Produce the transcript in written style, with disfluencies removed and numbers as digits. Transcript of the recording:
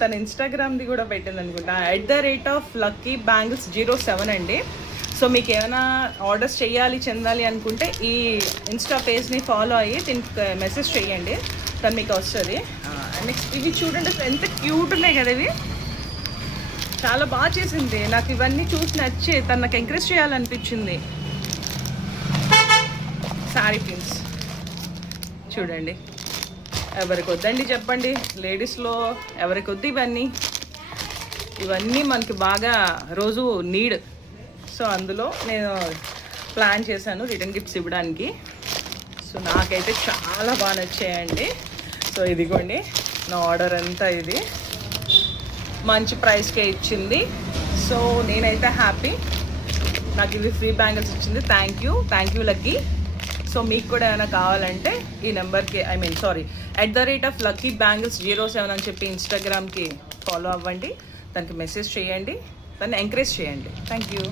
తన ఇన్స్టాగ్రామ్ది కూడా పెట్టింది అనుకుంటా, @luckybangles07 అండి. సో మీకు ఏమైనా ఆర్డర్స్ చేయాలి చెందాలి అనుకుంటే ఈ ఇన్స్టా పేజ్ని ఫాలో అయ్యి దీనికి మెసేజ్ చేయండి, తను మీకు వస్తుంది. నెక్స్ట్ ఇవి చూడండి అసలు ఎంత క్యూట్ ఉన్నాయి కదా, ఇవి చాలా బాగా చేసింది. నాకు ఇవన్నీ చూసి నచ్చి తను నాకు ఎంకరేజ్ చేయాలనిపించింది. శారీ పిన్స్ చూడండి, ఎవరికి వద్దండి చెప్పండి, లేడీస్లో ఎవరికి వద్దు ఇవన్నీ మనకి బాగా రోజు నీడ్. సో అందులో నేను ప్లాన్ చేశాను రిటర్న్ గిఫ్ట్స్ ఇవ్వడానికి. సో నాకైతే చాలా బాగా నచ్చాయండి. సో ఇదిగోండి నా ఆర్డర్ అంతా, ఇది మంచి ప్రైస్కే ఇచ్చింది. సో నేనైతే హ్యాపీ, నాకు ఇవి ఫ్రీ బ్యాంగిల్స్ ఇచ్చింది. Thank you lucky. సో మీకు కూడా ఏమైనా కావాలంటే ఈ నెంబర్కి @luckybangles07 అని చెప్పి ఇన్స్టాగ్రామ్కి ఫాలో అవ్వండి, తనకి మెసేజ్ చేయండి, తను ఎంకరేజ్ చేయండి. Thank you.